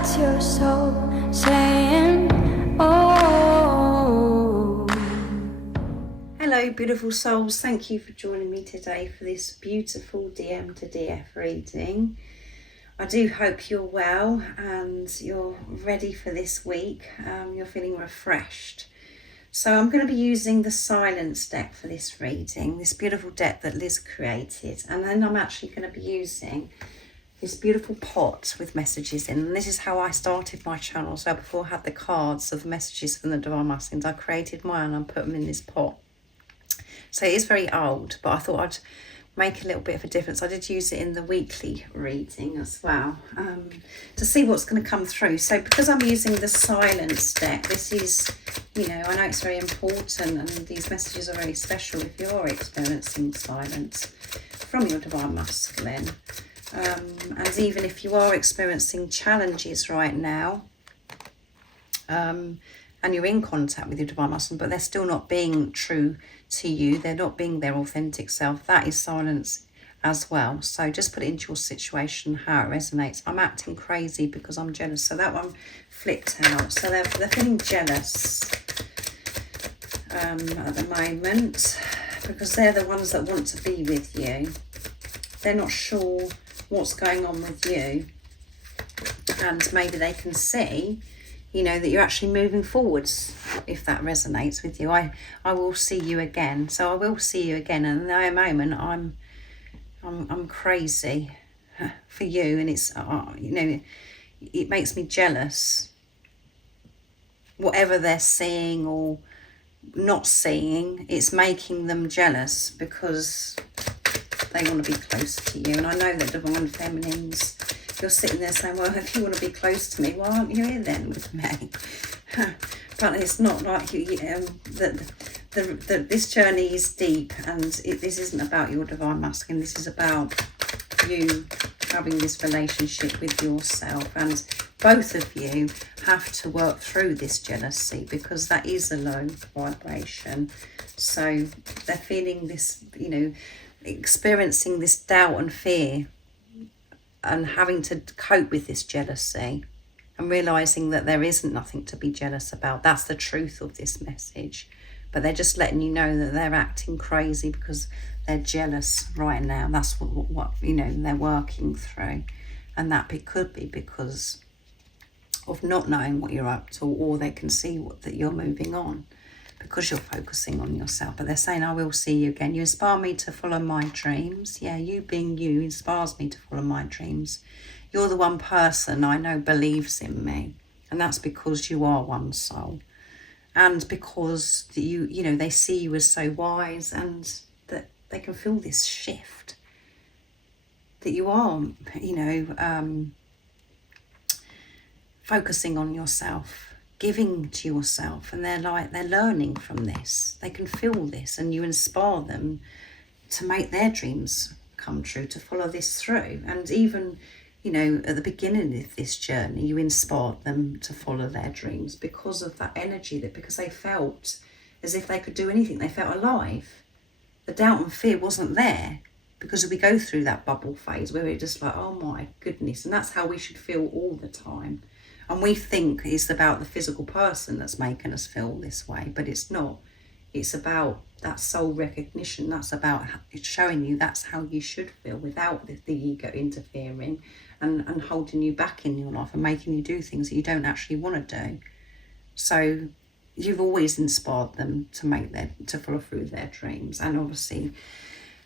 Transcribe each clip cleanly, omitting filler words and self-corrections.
That's your soul saying, oh. Hello beautiful souls, thank you for joining me today for this beautiful DM to DF reading. I do hope you're well and you're ready for this week. You're feeling refreshed. So I'm going to be using the silence deck for this reading, this beautiful deck that Liz created, and then I'm actually going to be using this beautiful pot with messages in. And this is how I started my channel. So before I had the cards of messages from the Divine Masculines, I created mine and put them in this pot. So it is very old, but I thought I'd make a little bit of a difference. I did use it in the weekly reading as well, to see what's going to come through. So because I'm using the silence deck, this is, you know, I know it's very important and these messages are very special if you're experiencing silence from your Divine Masculine. And even if you are experiencing challenges right now, and you're in contact with your Divine Masculine, but they're still not being true to you, they're not being their authentic self, that is silence as well. So just put it into your situation, how it resonates. I'm acting crazy because I'm jealous. So that one flipped out. So they're feeling jealous at the moment because they're the ones that want to be with you. They're not sure what's going on with you, and maybe they can see, you know, that you're actually moving forwards. If that resonates with you, I will see you again. So I will see you again, and at the moment I'm crazy for you, and it's you know, it makes me jealous. Whatever they're seeing or not seeing, it's making them jealous because they want to be close to you. And I know that Divine Feminines, you're sitting there saying, well, if you want to be close to me, why aren't you here then with me? But it's not like you, this journey is deep, and this isn't about your Divine Masculine. This is about you having this relationship with yourself, and both of you have to work through this jealousy because that is a low vibration. So they're feeling this, you know, experiencing this doubt and fear and having to cope with this jealousy and realizing that there isn't nothing to be jealous about. That's the truth of this message. But they're just letting you know that they're acting crazy because they're jealous right now. That's what you know, they're working through. And that could be because of not knowing what you're up to, or they can see that you're moving on because you're focusing on yourself. But they're saying, I will see you again. You inspire me to follow my dreams. Yeah, you being you inspires me to follow my dreams. You're the one person I know believes in me. And that's because you are one soul. And because you know, they see you as so wise, and that they can feel this shift. That you are, you know, focusing on yourself, giving to yourself, and they're learning from this. They can feel this, and you inspire them to make their dreams come true, to follow this through. And even, you know, at the beginning of this journey, you inspired them to follow their dreams because of that energy, that because they felt as if they could do anything, they felt alive. The doubt and fear wasn't there because we go through that bubble phase where we're just like, oh my goodness, and that's how we should feel all the time. And we think it's about the physical person that's making us feel this way, but it's not. It's about that soul recognition. That's about showing you that's how you should feel without the ego interfering and holding you back in your life and making you do things that you don't actually want to do. So you've always inspired them to follow through their dreams, and obviously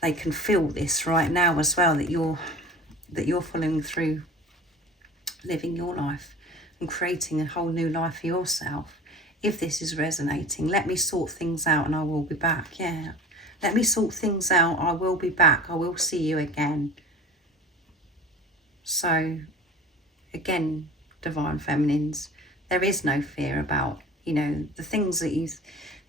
they can feel this right now as well, that you're following through, living your life and creating a whole new life for yourself. If this is resonating, let me sort things out and I will be back. Yeah, let me sort things out, I will be back, I will see you again. So again, Divine Feminines, there is no fear about, you know, the things that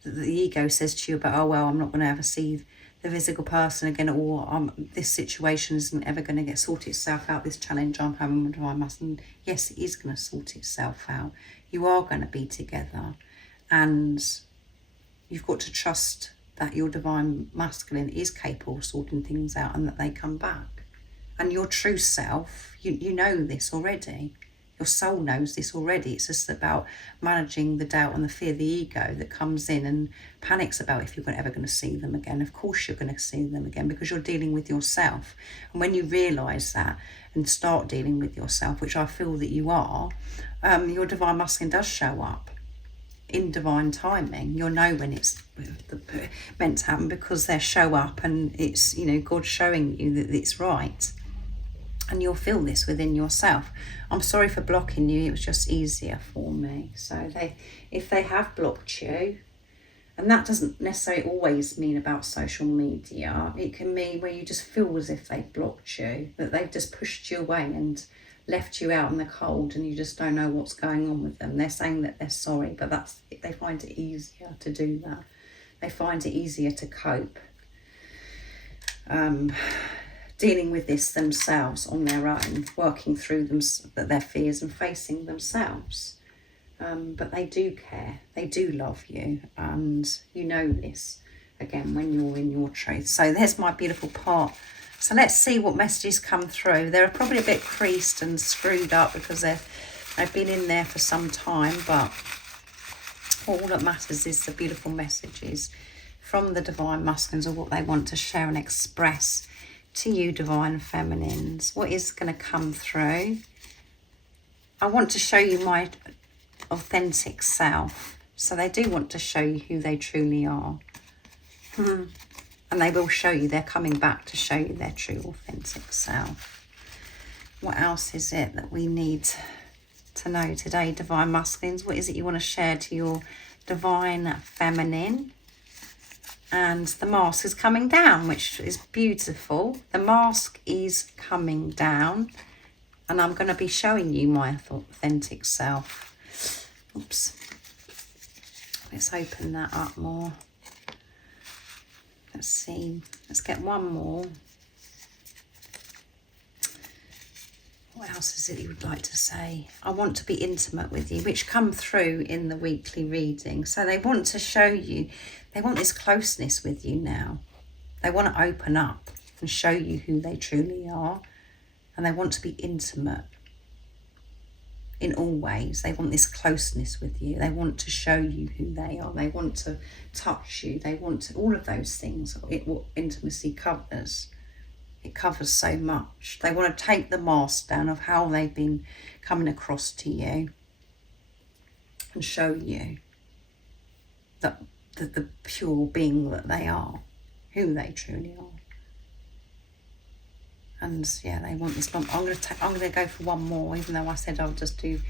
the ego says to you about, oh well, I'm not going to ever see the physical person again, or this situation isn't ever going to sort itself out, this challenge I'm having with Divine Masculine. Yes, it is going to sort itself out. You are going to be together, and you've got to trust that your Divine Masculine is capable of sorting things out and that they come back. And your true self, you know this already. Your soul knows this already. It's just about managing the doubt and the fear, the ego that comes in and panics about if you're ever going to see them again. Of course you're going to see them again, because you're dealing with yourself. And when you realise that and start dealing with yourself, which I feel that you are, your divine masculine does show up in divine timing. You'll know when it's meant to happen, because they show up and it's, you know, God showing you that it's right. And you'll feel this within yourself. I'm sorry for blocking you. It was just easier for me. So if they have blocked you, and that doesn't necessarily always mean about social media. It can mean where you just feel as if they've blocked you, that they've just pushed you away and left you out in the cold, and you just don't know what's going on with them. They're saying that they're sorry, but they find it easier to do that. They find it easier to cope. Dealing with this themselves on their own, working through their fears and facing themselves. But they do care, they do love you, and you know this, again, when you're in your truth. So there's my beautiful part. So let's see what messages come through. They're probably a bit creased and screwed up because they've been in there for some time, but all that matters is the beautiful messages from the divine masculines, or what they want to share and express to you, divine feminines. What is going to come through? I want to show you my authentic self. So they do want to show you who they truly are. And they will show you, they're coming back to show you their true authentic self. What else is it that we need to know today, divine masculines? What is it you want to share to your divine feminine? And the mask is coming down, which is beautiful. The mask is coming down, and I'm going to be showing you my authentic self. Oops. Let's open that up more. Let's see. Let's get one more. What else is it you would like to say? I want to be intimate with you, which come through in the weekly reading. So they want to show you, they want this closeness with you now. They want to open up and show you who they truly are. And they want to be intimate in all ways. They want this closeness with you. They want to show you who they are. They want to touch you. They want to, all of those things, what intimacy covers. It covers so much. They want to take the mask down of how they've been coming across to you and show you that the pure being that they are, who they truly are. And yeah, they want this long. I'm going to go for one more, even though I said I'll just do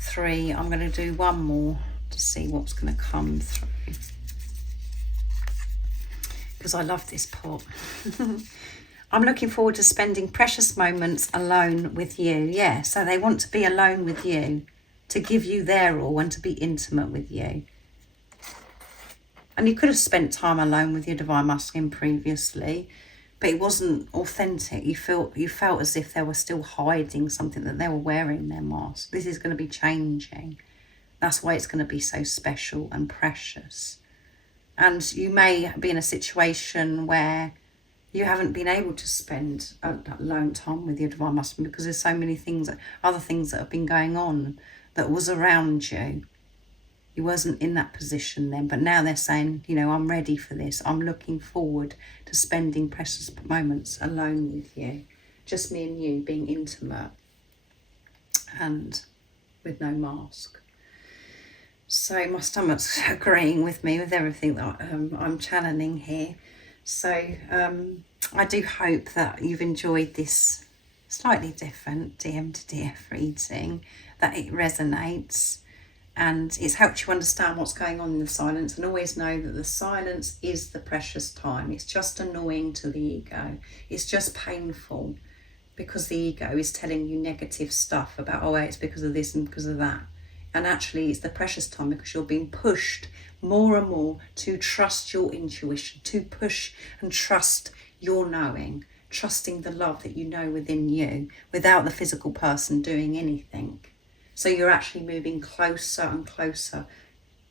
3. I'm going to do one more to see what's going to come through, because I love this pot. I'm looking forward to spending precious moments alone with you. Yeah, so they want to be alone with you, to give you their all and to be intimate with you. And you could have spent time alone with your divine masculine previously, but it wasn't authentic. You felt as if they were still hiding something, that they were wearing their mask. This is going to be changing. That's why it's going to be so special and precious. And you may be in a situation where you haven't been able to spend alone time with your divine masculine, because there's so many things, other things that have been going on that was around you. You wasn't in that position then, but now they're saying, you know, I'm ready for this. I'm looking forward to spending precious moments alone with you. Just me and you, being intimate and with no mask. So my stomach's agreeing with me with everything that I'm channeling here. So I do hope that you've enjoyed this slightly different DM to DF reading, that it resonates and it's helped you understand what's going on in the silence, and always know that the silence is the precious time. It's just annoying to the ego. It's just painful because the ego is telling you negative stuff about, oh, it's because of this and because of that. And actually it's the precious time because you're being pushed more and more to trust your intuition, to push and trust your knowing, trusting the love that you know within you without the physical person doing anything. So you're actually moving closer and closer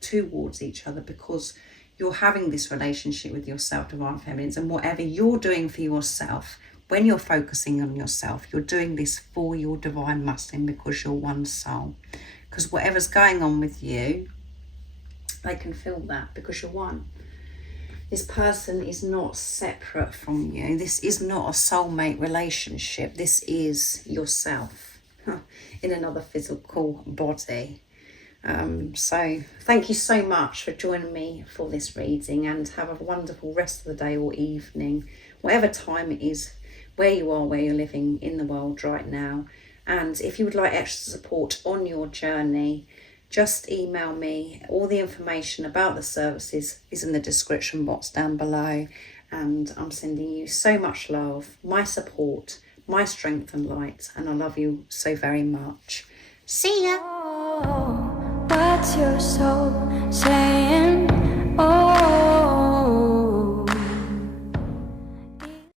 towards each other because you're having this relationship with yourself, divine feminines, and whatever you're doing for yourself when you're focusing on yourself, you're doing this for your divine masculine, because you're one soul. Because whatever's going on with you, they can feel that because you're one. This person is not separate from you. This is not a soulmate relationship. This is yourself in another physical body. So thank you so much for joining me for this reading, and have a wonderful rest of the day or evening, whatever time it is, where you are, where you're living in the world right now. And if you would like extra support on your journey, just email me. All the information about the services is in the description box down below. And I'm sending you so much love, my support, my strength and light. And I love you so very much. See ya. Oh, what's your soul saying? Oh.